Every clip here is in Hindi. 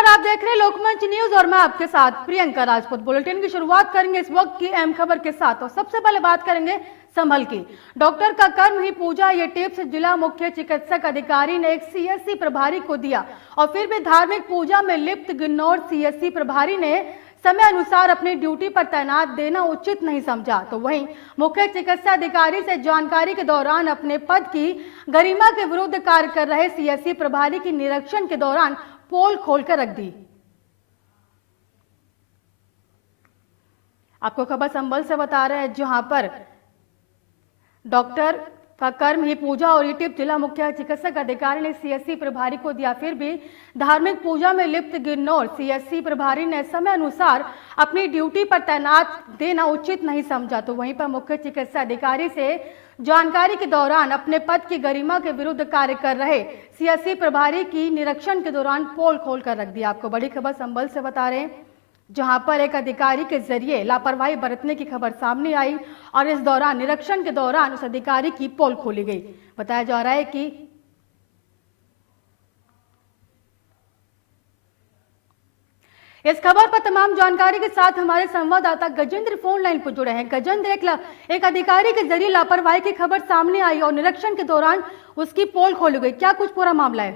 नमस्कार, आप देख रहे हैं लोकमंच न्यूज और मैं आपके साथ प्रियंका राजपूत। बुलेटिन की शुरुआत करेंगे इस वक्त की अहम खबर के साथ और सबसे पहले बात करेंगे संभल की। डॉक्टर का कर्म ही पूजा, ये टिप्स जिला मुख्य चिकित्सक अधिकारी ने एक सीएससी प्रभारी को दिया और फिर भी धार्मिक पूजा में लिप्त गिन्नौर सीएससी प्रभारी ने समय अनुसार अपनी ड्यूटी पर तैनात देना उचित नहीं समझा। तो वहीं मुख्य चिकित्सा अधिकारी से जानकारी के दौरान अपने पद की गरिमा के विरुद्ध कार्य कर रहे सीएससी प्रभारी की निरीक्षण के दौरान पोल खोलकर रख दी। आपको खबर संभल से बता रहे हैं, जहां पर डॉक्टर का कर्म ही पूजा और ये टिप जिला मुख्य चिकित्सक अधिकारी ने सीएससी प्रभारी को दिया, फिर भी धार्मिक पूजा में लिप्त गिन्नौर सीएससी प्रभारी ने समय अनुसार अपनी ड्यूटी पर तैनात देना उचित नहीं समझा। तो वहीं पर मुख्य चिकित्सा अधिकारी से जानकारी के दौरान अपने पद की गरिमा के विरुद्ध कार्य कर रहे सीएससी प्रभारी की निरीक्षण के दौरान पोल खोलकर रख दिया। आपको बड़ी खबर संभल से बता रहे हैं, जहां पर एक अधिकारी के जरिए लापरवाही बरतने की खबर सामने आई और इस दौरान निरीक्षण के दौरान उस अधिकारी की पोल खोली गई। बताया जा रहा है कि इस खबर पर तमाम जानकारी के साथ हमारे संवाददाता गजेंद्र फोन लाइन पर जुड़े हैं। गजेंद्र, एक अधिकारी के जरिए लापरवाही की खबर सामने आई और निरीक्षण के दौरान उसकी पोल खोली गई, क्या कुछ पूरा मामला है?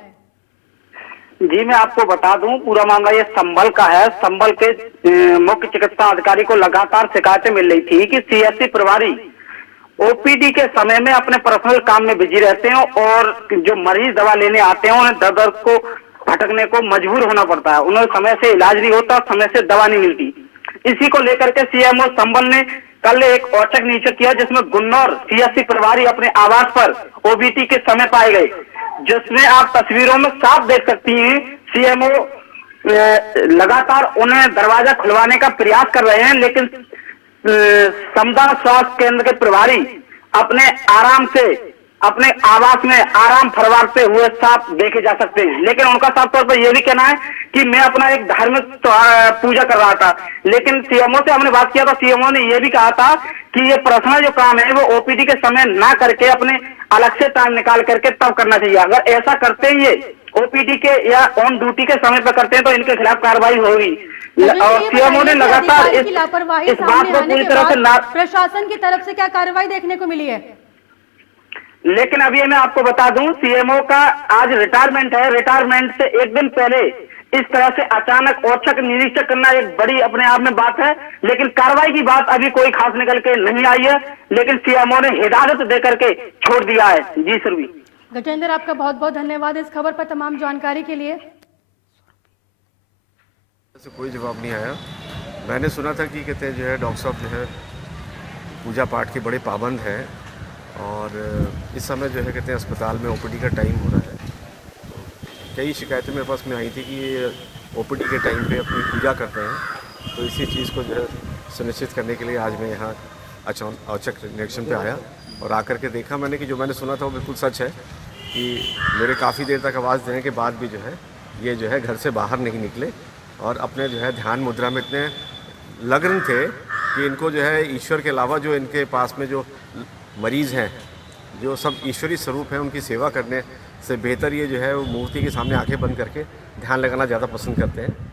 जी, मैं आपको बता दूं, पूरा मामला ये संभल का है। संभल के मुख्य चिकित्सा अधिकारी को लगातार शिकायतें मिल रही थी कि सीएससी प्रभारी ओपीडी के समय में अपने पर्सनल काम में बिजी रहते हैं और जो मरीज दवा लेने आते हैं उन्हें दर दर को भटकने को मजबूर होना पड़ता है। उन्हें समय से इलाज नहीं होता, समय से दवा नहीं मिलती। इसी को लेकर के सीएमओ संभल ने कल एक औचक निरीक्षण किया, जिसमें गुन्नौर सीएससी प्रभारी अपने आवास पर ओपीडी के समय पाए गए, जिसमें आप तस्वीरों में साफ देख सकती हैं। सीएमओ लगातार उन्हें दरवाजा खुलवाने का प्रयास कर रहे हैं, लेकिन समदा स्वास्थ्य केंद्र के प्रभारी अपने आराम से अपने आवास में आराम फरमाते हुए साफ देखे जा सकते हैं। लेकिन उनका साफ तौर पर यह भी कहना है कि मैं अपना एक धार्मिक पूजा कर रहा था। लेकिन सीएमओ से हमने बात किया तो सीएमओ ने यह भी कहा था कि ये पर्सनल जो काम है वो ओपीडी के समय ना करके अपने अलग से टाइम निकाल करके तब करना चाहिए। अगर ऐसा करते ही ये ओपीडी के या ऑन ड्यूटी के समय पर करते हैं तो इनके खिलाफ कार्रवाई होगी। और सीएमओ ने लगातार इस बात को पूरी तरह से प्रशासन की तरफ से क्या कार्रवाई देखने को मिली है? लेकिन अभी मैं आपको बता दूं, सीएमओ का आज रिटायरमेंट है। रिटायरमेंट से एक दिन पहले इस तरह से अचानक औचक निरीक्षण करना एक बड़ी अपने आप में बात है। लेकिन कार्रवाई की बात अभी कोई खास निकल के नहीं आई है, लेकिन सीएमओ ने हिदायत देकर के छोड़ दिया है। जी सुरभि। गजेंद्र, आपका बहुत बहुत धन्यवाद इस खबर पर तमाम जानकारी के लिए। कोई जवाब नहीं आया। मैंने सुना था कि कहते हैं जो है डॉक्टर साहब जो है पूजा पाठ के बड़े पाबंद हैं और इस समय जो है कहते हैं अस्पताल में ओपीडी का टाइम हो रहा है। तो कई शिकायतें मेरे पास में आई थी कि ये ओपीडी के टाइम पे अपनी पूजा करते हैं। तो इसी चीज़ को जो है सुनिश्चित करने के लिए आज मैं यहाँ औचक निरीक्षण पे आया और आकर के देखा मैंने कि जो मैंने सुना था वो बिल्कुल सच है कि मेरे काफ़ी देर तक आवाज़ देने के बाद भी जो है ये जो है घर से बाहर नहीं निकले और अपने जो है ध्यान मुद्रा में इतने लग्न थे कि इनको जो है ईश्वर के अलावा जो इनके पास में जो मरीज़ हैं जो सब ईश्वरीय स्वरूप हैं उनकी सेवा करने से बेहतर ये जो है वो मूर्ति के सामने आंखें बंद करके ध्यान लगाना ज़्यादा पसंद करते हैं।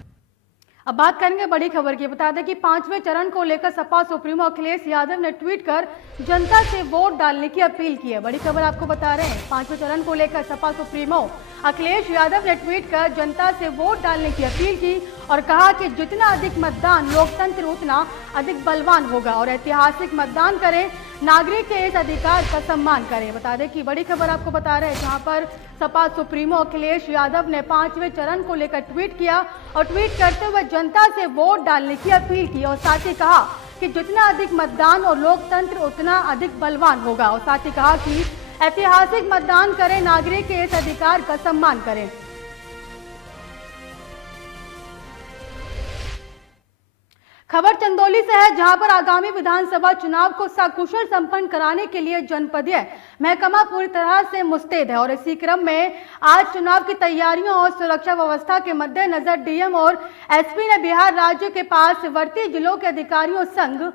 अब बात करेंगे बड़ी खबर की। बता दें कि 5वें चरण को लेकर सपा सुप्रीमो अखिलेश यादव ने ट्वीट कर जनता से वोट डालने की अपील की है। बड़ी खबर आपको बता रहे हैं, 5वें चरण को लेकर सपा सुप्रीमो अखिलेश यादव ने ट्वीट कर जनता से वोट डालने की अपील की और कहा कि जितना अधिक मतदान लोकतंत्र उतना अधिक बलवान होगा और ऐतिहासिक मतदान करें, नागरिक के इस अधिकार का सम्मान करें। बता दें कि बड़ी खबर आपको बता रहे हैं, जहां पर सपा सुप्रीमो अखिलेश यादव ने 5वें चरण को लेकर ट्वीट किया और ट्वीट करते हुए जनता से वोट डालने की अपील की और साथ ही कहा कि जितना अधिक मतदान और लोकतंत्र उतना अधिक बलवान होगा और साथ ही कहा कि ऐतिहासिक मतदान करें, नागरिक के इस अधिकार का सम्मान करें। खबर चंदौली से है, जहां पर आगामी विधानसभा चुनाव को सकुशल संपन्न कराने के लिए जनपदीय महकमा पूरी तरह से मुस्तैद है और इसी क्रम में आज चुनाव की तैयारियों और सुरक्षा व्यवस्था के मद्देनजर डीएम और एसपी ने बिहार राज्य के पास वर्ती जिलों के अधिकारियों संग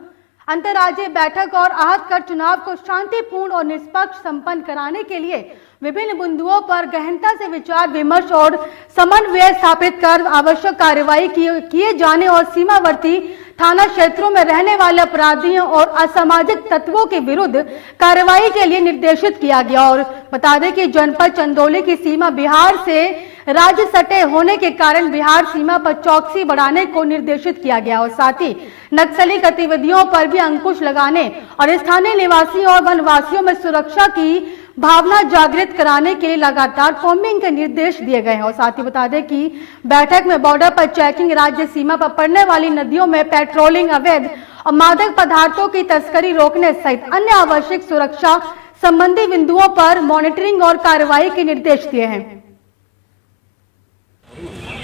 अंतर्राज्यीय बैठक और आहत कर चुनाव को शांतिपूर्ण और निष्पक्ष संपन्न कराने के लिए विभिन्न बिंदुओं पर गहनता से विचार विमर्श और समन्वय स्थापित कर आवश्यक कार्रवाई किए जाने और सीमावर्ती थाना क्षेत्रों में रहने वाले अपराधियों और असामाजिक तत्वों के विरुद्ध कार्रवाई के लिए निर्देशित किया गया। और बता दें कि जनपद चंदौली की सीमा बिहार से राज्य सटे होने के कारण बिहार सीमा पर चौकसी बढ़ाने को निर्देशित किया गया और साथ ही नक्सली गतिविधियों पर भी अंकुश लगाने और स्थानीय निवासियों और वनवासियों में सुरक्षा की भावना जागृत कराने के लिए लगातार कॉम्बिंग के निर्देश दिए गए हैं। और साथ ही बता दें कि बैठक में बॉर्डर पर चेकिंग, राज्य सीमा पर पड़ने वाली नदियों में पेट्रोलिंग, अवैध और मादक पदार्थों की तस्करी रोकने सहित अन्य आवश्यक सुरक्षा संबंधी बिंदुओं पर मॉनिटरिंग और कार्रवाई के निर्देश दिए हैं।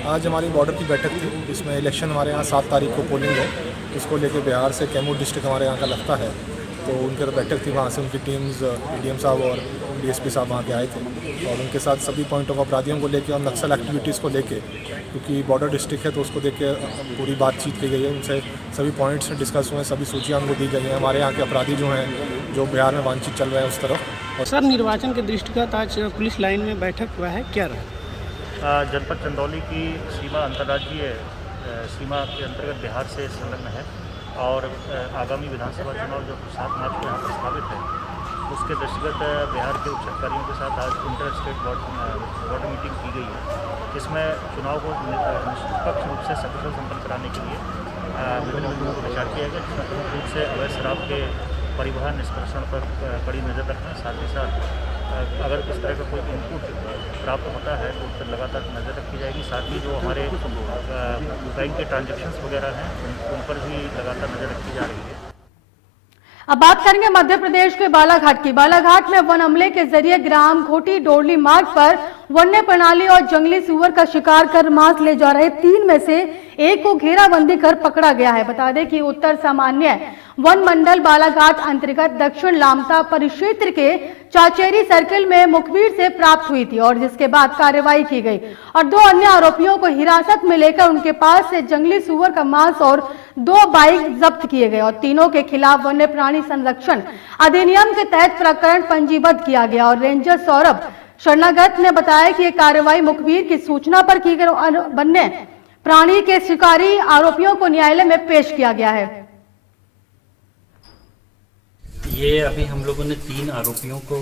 आज हमारी बॉर्डर की बैठक थी, इसमें इलेक्शन हमारे यहाँ 7 तारीख को पोलिंग है, इसको लेकर बिहार से कैमूर डिस्ट्रिक्ट हमारे यहाँ का लगता है, तो उनके तो बैठक थी, वहाँ से उनकी टीम्स डीएम साहब और डीएसपी साहब वहाँ के आए थे और उनके साथ सभी पॉइंट ऑफ अपराधियों को लेके और नक्सल एक्टिविटीज़ को लेके, क्योंकि बॉर्डर डिस्ट्रिक्ट है तो उसको देख के पूरी बातचीत की गई है, उनसे सभी पॉइंट्स डिस्कस हुए, सभी सूचियाँ उनको दी गई हैं, हमारे यहाँ के अपराधी जो हैं जो बिहार में वांछित चल रहे हैं उस तरफ। और सर, निर्वाचन के दृष्टिगत आज पुलिस लाइन में बैठक हुआ है, क्या रहा? जनपद चंदौली की सीमा अंतर्राज्यीय सीमा के अंतर्गत बिहार से संलग्न है और आगामी विधानसभा चुनाव जो 7 मार्च को यहाँ प्रस्तावित है, उसके दृष्टिगत बिहार के उच्च अधिकारियों के साथ आज इंटर स्टेट बोर्ड मीटिंग की गई है। इसमें चुनाव को निष्पक्ष रूप से सकुशल संपन्न कराने के लिए विभिन्न बिंदुओं पर विचार किया गया, जिसमें प्रमुख रूप से अवैध शराब के परिवहन निष्कर्षण पर कड़ी नज़र रखना, साथ ही साथ अगर इस तरह का कोई इनपुट प्राप्त होता है तो उस पर लगातार नज़र रखी जाएगी। साथ ही जो हमारे बैंक के ट्रांजैक्शंस वगैरह हैं उन पर भी लगातार नज़र रखी जा रही है। अब बात करेंगे मध्य प्रदेश के बालाघाट की। बालाघाट में वन हमले के जरिए ग्राम घोटी डोरली मार्ग पर वन्य प्रणाली और जंगली सुअर का शिकार कर मांस ले जा रहे 3 में से एक को घेराबंदी कर पकड़ा गया है। बता दें कि उत्तर सामान्य वन मंडल बालाघाट अंतर्गत दक्षिण लामता परिक्षेत्र के चाचेरी सर्किल में मुखबिर से प्राप्त हुई थी और जिसके बाद कार्रवाई की गई और 2 अन्य आरोपियों को हिरासत में लेकर उनके पास से जंगली सुअर का मांस और 2 बाइक जब्त किए गए और तीनों के खिलाफ वन्य प्राणी संरक्षण अधिनियम के तहत प्रकरण पंजीबद्ध किया गया। और रेंजर सौरभ शरणागत ने बताया कि यह कार्रवाई मुखबिर की सूचना पर की गई और वन्य प्राणी के शिकारी आरोपियों को न्यायालय में पेश किया गया है। ये अभी हम लोगों ने 3 आरोपियों को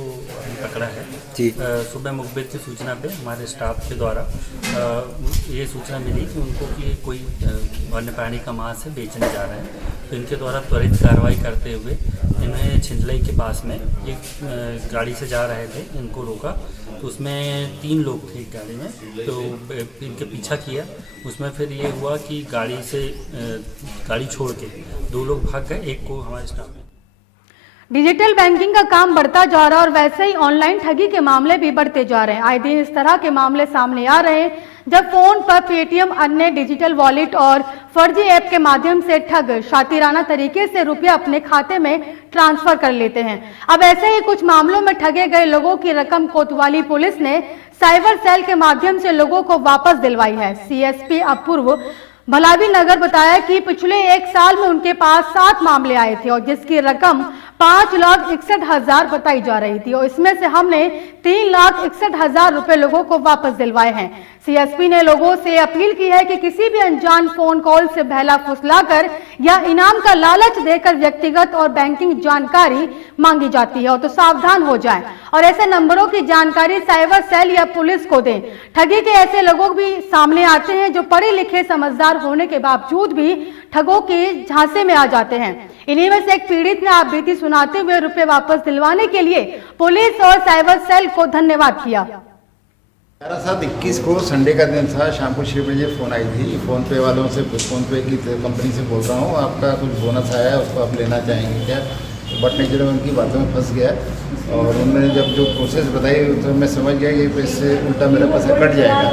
पकड़ा है जी। सुबह मुखबिर की सूचना पे हमारे स्टाफ के द्वारा ये सूचना मिली कि उनको कि कोई वन्य प्राणी का मांस है बेचने जा रहे हैं, तो इनके द्वारा त्वरित कार्रवाई करते हुए इन्हें छिंदलई के पास में एक गाड़ी से जा रहे थे, इनको रोका तो उसमें 3 लोग थे एक गाड़ी में, तो इनके पीछा किया। उसमें फिर ये हुआ कि गाड़ी छोड़ के 2 लोग भाग गए, एक को हमारे स्टाफ। डिजिटल बैंकिंग का काम बढ़ता जा रहा है और वैसे ही ऑनलाइन ठगी के मामले भी बढ़ते जा रहे हैं। आए दिन इस तरह के मामले सामने आ रहे हैं जब फोन पर पेटीएम, अन्य डिजिटल वॉलेट और फर्जी ऐप के माध्यम से ठग शातिराना तरीके से रुपया अपने खाते में ट्रांसफर कर लेते हैं। अब ऐसे ही कुछ मामलों में ठगे गए लोगों की रकम कोतवाली पुलिस ने साइबर सेल के माध्यम से लोगों को वापस दिलवाई है। सीएसपी अपूर्व भलावी नगर बताया कि पिछले 1 साल में उनके पास 7 मामले आए थे और जिसकी रकम 5,61,000 बताई जा रही थी और इसमें से हमने 3,61,000 रुपए लोगों को वापस दिलवाए हैं। सीएसपी ने लोगों से अपील की है कि किसी भी अनजान फोन कॉल से बहला फुसलाकर या इनाम का लालच देकर व्यक्तिगत और बैंकिंग जानकारी मांगी जाती है तो सावधान हो जाएं और ऐसे नंबरों की जानकारी साइबर सेल या पुलिस को दें। ठगी के ऐसे लोग भी सामने आते हैं जो पढ़े लिखे समझदार होने के बावजूद भी ठगों के झांसे में आ जाते हैं। इन्हीं में से एक पीड़ित ने आप बीती सुनाते हुए रुपए वापस दिलवाने के लिए पुलिस और साइबर सेल को धन्यवाद किया। 11/7/21 को संडे का दिन था, शाम को 6 बजे फ़ोन आई थी फ़ोन पे वालों से। फ़ोन पे की कंपनी से बोल रहा हूँ, आपका कुछ बोनस आया है, उसको आप लेना चाहेंगे क्या? बट नहीं, जब उनकी बातों में फंस गया और उन्होंने जब जो प्रोसेस बताई तो मैं समझ गया कि इससे उल्टा मेरा पैसा कट जाएगा।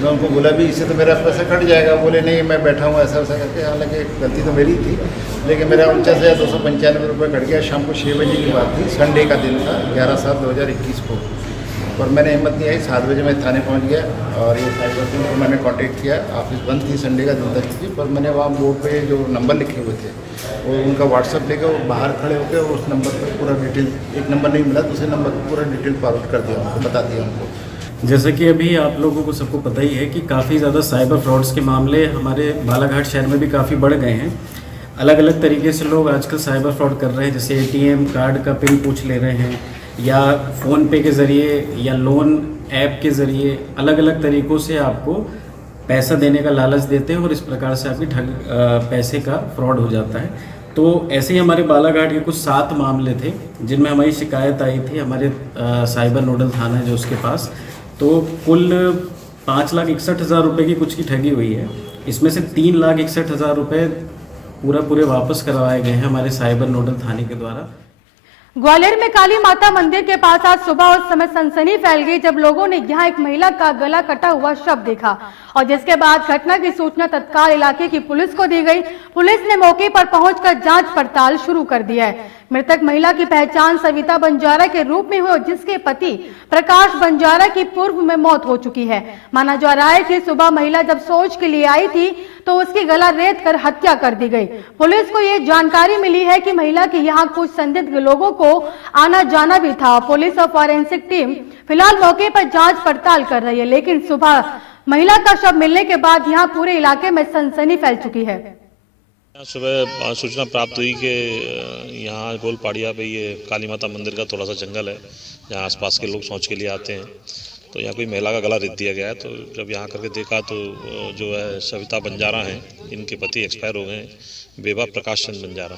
मैं उनको बोला भी इससे तो मेरा पैसा कट जाएगा, बोले नहीं मैं बैठा हूँ ऐसा वैसा करके। हालांकि गलती तो मेरी थी, लेकिन मेरा 49,295 रुपये कट गया। शाम को 6 बजे की बात थी, संडे का दिन था, 11/7/2021 को। पर मैंने हिम्मत नहीं आई। 7 बजे मैं थाने पहुंच गया और ये साइबर सेल को मैंने कांटेक्ट किया। ऑफिस बंद थी, संडे का दिन था, पर मैंने वहाँ बोर्ड पे जो नंबर लिखे हुए थे वो उनका व्हाट्सअप लेकर वो बाहर खड़े होकर उस नंबर पर पूरा डिटेल, एक नंबर नहीं मिला, दूसरे नंबर पर पूरा डिटेल फॉरवर्ड कर दिया उनको, बता दिया उनको। जैसे कि अभी आप लोगों को सबको पता ही है कि काफ़ी ज़्यादा साइबर फ्रॉड्स के मामले हमारे बालाघाट शहर में भी काफ़ी बढ़ गए हैं। अलग अलग तरीके से लोग आजकल साइबर फ्रॉड कर रहे हैं, जैसे एटीएम कार्ड का पिन पूछ ले रहे हैं या फ़ोन पे के ज़रिए या लोन ऐप के ज़रिए अलग अलग तरीक़ों से आपको पैसा देने का लालच देते हैं और इस प्रकार से आपकी पैसे का फ्रॉड हो जाता है। तो ऐसे ही हमारे बालाघाट के कुछ 7 मामले थे जिनमें हमारी शिकायत आई थी हमारे साइबर नोडल थाना है जो उसके पास। तो कुल 5,61,000 रुपये की कुछ की ठगी हुई है। इसमें से 3,61,000 रुपये पूरे वापस करवाए गए हैं हमारे साइबर नोडल थाने के द्वारा। ग्वालियर में काली माता मंदिर के पास आज सुबह उस समय सनसनी फैल गई जब लोगों ने यहां एक महिला का गला कटा हुआ शव देखा और जिसके बाद घटना की सूचना तत्काल इलाके की पुलिस को दी गई। पुलिस ने मौके पर पहुंचकर जांच पड़ताल शुरू कर दिया है। मृतक महिला की पहचान सविता बंजारा के रूप में हुई और जिसके पति प्रकाश बंजारा की पूर्व में मौत हो चुकी है। माना जा रहा है कि सुबह महिला जब शौच के लिए आई थी तो उसकी गला रेत कर हत्या कर दी गई। पुलिस को ये जानकारी मिली है कि महिला के यहाँ कुछ संदिग्ध लोगों को आना जाना भी था। पुलिस और फॉरेंसिक टीम फिलहाल मौके पर जांच पड़ताल कर रही है, लेकिन सुबह महिला का शव मिलने के बाद यहाँ पूरे इलाके में सनसनी फैल चुकी है। सुबह सूचना प्राप्त हुई कि यहाँ गोलपाड़िया पे ये काली माता मंदिर का थोड़ा सा जंगल है जहाँ आसपास के लोग शौच के लिए आते हैं। तो यहाँ कोई महिला का गला रेत दिया गया है। तो जब यहाँ करके देखा तो जो है सविता बंजारा हैं, इनके पति एक्सपायर हो गए हैं, बेबा प्रकाश चंद बंजारा।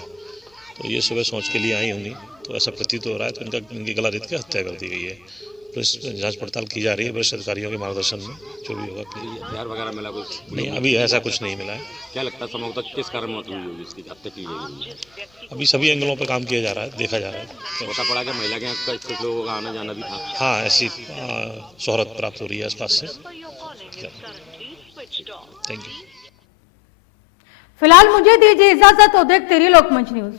तो ये सुबह शौच के लिए आई होंगी, तो ऐसा प्रतीत हो रहा है। तो इनकी गला रेत की हत्या कर दी गई है। तो इस जांच पड़ताल की जा रही है वरिष्ठ अधिकारियों के मार्गदर्शन में। जो भी होगा हथियार वगैरह मिला कुछ नहीं, अभी ऐसा कुछ नहीं मिला है। क्या लगता है समय तक किस कारण मौत हुई होगी, इसकी हत्या की गई? अभी सभी एंगलों पर काम किया जा रहा है, देखा जा रहा है। पता पड़ा कि महिला के यहाँ कुछ लोगों का आना जाना भी था? हाँ, ऐसी शोहरत प्राप्त हो रही है आसपास से। Thank you. फिलहाल मुझे दीजिए इजाजत और देखते रहिए लोकमंच न्यूज।